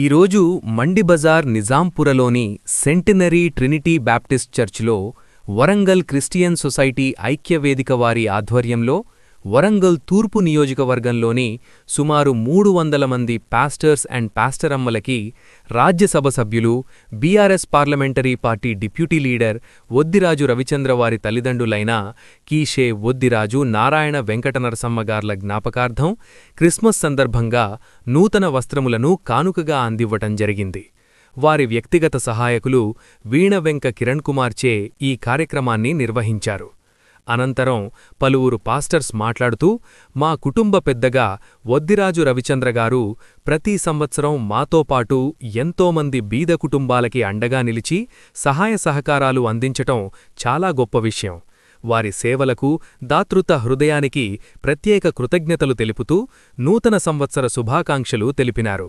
ఈరోజు మండి Bazar నిజాంపురలోని centenary Trinity Baptist చర్చ్లో Warangal Christian society ఐక్యవేదిక వారి ఆధ్వర్యంలో వరంగల్ తూర్పు నియోజకవర్గంలోని సుమారు 300 మంది పాస్టర్స్ అండ్ పాస్టరమ్మలకి రాజ్యసభ సభ్యులు, BRS parliamentary party deputy leader Vaddiraju Ravichandra వారి తల్లిదండ్రులైన కీషే వొద్దిరాజు నారాయణ వెంకటనరసమ్మగార్ల జ్ఞాపకార్థం క్రిస్మస్ సందర్భంగా నూతన వస్త్రములను కానుకగా అందివ్వటం జరిగింది. వారి వ్యక్తిగత సహాయకులు వీణ వెంక కిరణ్ కుమార్చే ఈ కార్యక్రమాన్ని నిర్వహించారు. అనంతరం పలువురు పాస్టర్స్ మాట్లాడుతూ, మా కుటుంబ పెద్దగా వొద్దిరాజు రవిచంద్రగారు ప్రతి సంవత్సరం మాతో పాటు ఎంతోమంది బీద కుటుంబాలకి అండగా నిలిచి సహాయ సహకారాలు అందించటం చాలా గొప్ప విషయం. వారి సేవలకు, దాతృత్వ హృదయానికి ప్రత్యేక కృతజ్ఞతలు తెలుపుతూ నూతన సంవత్సర శుభాకాంక్షలు తెలిపినారు.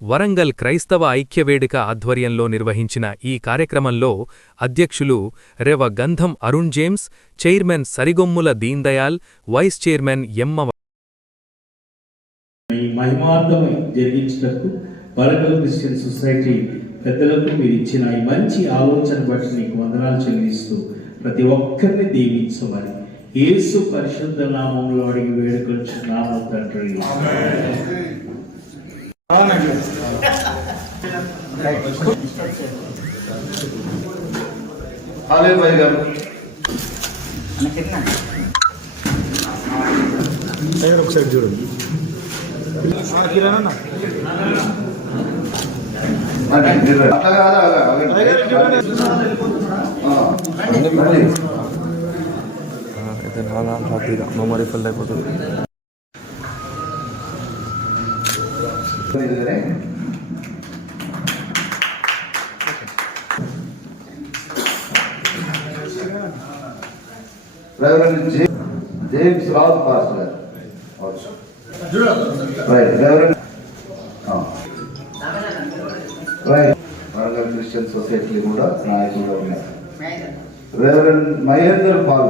వరంగల్ క్రైస్తవ ఐక్యవేదిక ఆధ్వర్యంలో నిర్వహించిన ఈ కార్యక్రమంలో అధ్యక్షులు Rev Gandham Arun James, chairman Sarigommula Deendayal, vice chairman ఎమ్మ మహిమార్థమై జరిగించినట్టు వరంగల్ క్రిస్టియన్ సొసైటీ పెద్దలకు మీరు ఇచ్చిన ఈ మంచి ఆలోచన బట్టి నీకు వందనాలు చెల్లిస్తూ ప్రతి ఒక్కరిని దీవించమని యేసు పరిశుద్ధ నామంలో అడిగి వేడుకొచ్చున్నాము తండ్రి. ఒకసారి చూడండి. మెమరీ ఫుల్ అయిపోతుంది. Reverend James Roth Pastor. Right, Reverend. Right, Varagal Christian Society కూడా నాయకులు ఉన్నారు. Reverend Mahendra Paul.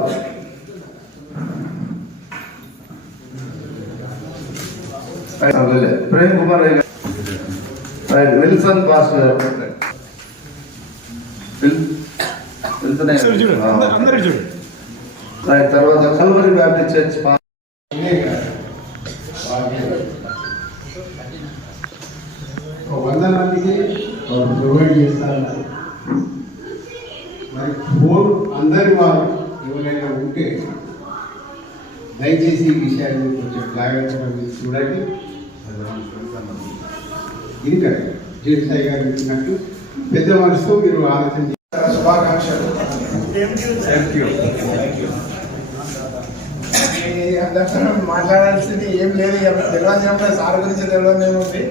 Prem Kumar. Right, Wilson Pastor. Wilson. అందరూ చూడు. తర్వాత కల్వరి బ్యాప్టిస్ట్ చర్చ్ 100 మందికి ప్రొవైడ్ చేస్తారు. మరి ఫోన్ అందరి వారు ఎవరైనా ఉంటే దయచేసి ఈ విషయాన్ని కొంచెం జాగ్రత్తగా చూడండి. ఇది కరెక్ట్ జేమ్స్ సాయి గారు ఇచ్చినట్టు పెద్ద మనసుతో మీరు ఆలోచన శుభాకాంక్షలు. మాట్లాడాల్సింది ఏం లేదు. తెలియదు సార్ గురించి తెలియదు ఏముంది.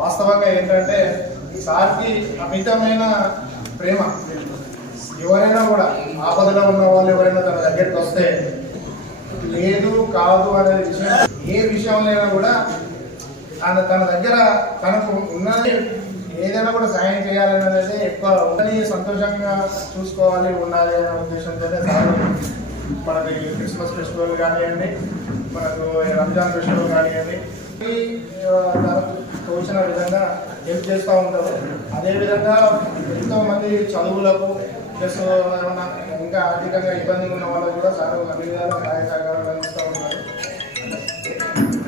వాస్తవంగా ఏంటంటే సార్కి అమితమైన ప్రేమ. ఎవరైనా కూడా ఆపదలో ఉన్న వాళ్ళు ఎవరైనా తన దగ్గరికి వస్తే లేదు కాదు అనే విషయం ఏ విషయంలో కూడా తన దగ్గర తనకు ఉన్నది ఏదైనా కూడా సాయం చేయాలనేది ఎక్కువ ఉందని, సంతోషంగా చూసుకోవాలి ఉండాలి అనే ఉద్దేశంతోనే సార్ మనకి క్రిస్మస్ ఫెస్టివల్ కానివ్వండి, మనకు రంజాన్ ఫెస్టివల్ కానివ్వండి, తోచిన విధంగా హెల్ప్ చేస్తూ ఉంటారు. అదేవిధంగా ఎంతోమంది చదువులకు ప్లస్ ఏమన్నా ఇంకా ఆర్థికంగా ఇబ్బందిగా ఉన్న వాళ్ళకు కూడా సార్ అన్ని విధాల సహాయ సహకారాలు అందిస్తూ ఉన్నారు.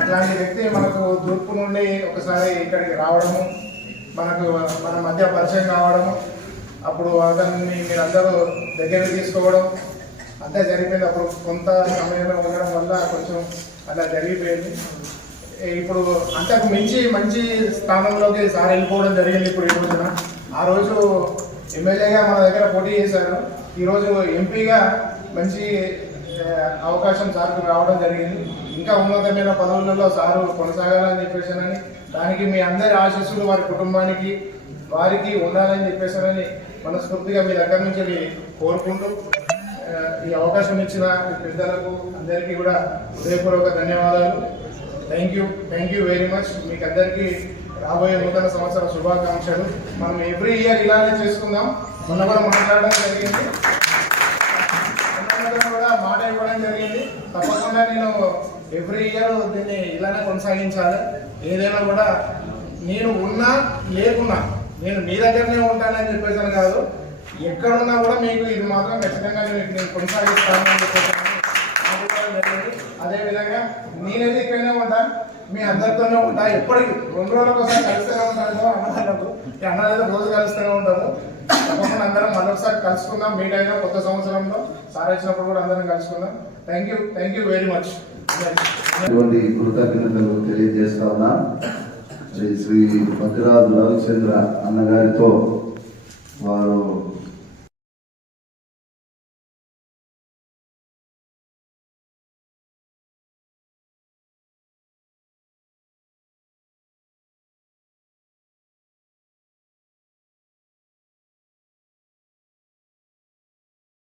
అట్లాంటి వ్యక్తి మనకు తూర్పు నుండి ఒకసారి ఇక్కడికి రావడము, మనకు మన మధ్య పరిచయం కావడము, అప్పుడు అతన్ని మీరందరూ దగ్గరికి తీసుకోవడం అంతా జరిగిపోయింది. అప్పుడు కొంత సమయంలో ఉండడం వల్ల కొంచెం అలా జరిగిపోయింది. ఇప్పుడు అంతకు మించి మంచి స్థానంలోకి సార్ వెళ్ళిపోవడం జరిగింది. ఇప్పుడు ఈ రోజున ఆ రోజు ఎమ్మెల్యేగా మన దగ్గర పోటీ చేశారు. ఈరోజు ఎంపీగా మంచి అవకాశం సార్కు రావడం జరిగింది. ఇంకా ఉన్నతమైన పదవులలో సారు కొనసాగాలని చెప్పేసానని, దానికి మీ అందరి ఆశీస్సులు వారి కుటుంబానికి వారికి ఉండాలని చెప్పేసానని మనస్ఫూర్తిగా మీ దగ్గర నుంచి కోరుకుంటూ ఈ అవకాశం ఇచ్చిన పెద్దలకు అందరికీ కూడా హృదయపూర్వక ధన్యవాదాలు. Thank you very much. మీకు అందరికీ రాబోయే నూతన సంవత్సర శుభాకాంక్షలు. మనం ఎవ్రీ ఇయర్ ఇలానే చేసుకుందాం. మొన్న కూడా మాట్లాడడం జరిగింది, కూడా మాట ఇవ్వడం జరిగింది. తప్పకుండా నేను ఎవ్రీ ఇయర్ దీన్ని ఇలానే కొనసాగించాలి. ఏదైనా కూడా నేను ఉన్నా లేకున్నా నేను మీ దగ్గరనే ఉంటానని చెప్పేసాను కాదు, ఎక్కడున్నా కూడా మీకు ఇది మాత్రం ఖచ్చితంగా నేను కొనసాగిస్తానని చెప్పేసాను. అదేవిధంగా నేనైతే ఇక్కడనే ఉంటాను, మీ అందరితోనే ఉంటా, ఎప్పటికీ 2 రోజులకు ఒకసారి కలుస్తూనే ఉంటాను అన్నవాళ్ళకు. ఈ అన్నదైతే రోజు కలుస్తూనే ఉంటాము. తప్పకుండా అందరం మరొకసారి కలుసుకుందాం, మీట్ అయినా కొత్త సంవత్సరంలో సార్ వచ్చినప్పుడు కూడా అందరం కలుసుకుందాం. Thank you very much. ఇటువంటి కృతజ్ఞతలు తెలియజేస్తా ఉన్నా. శ్రీ భద్రాజు రవిచంద్ర అన్నగారితో వారు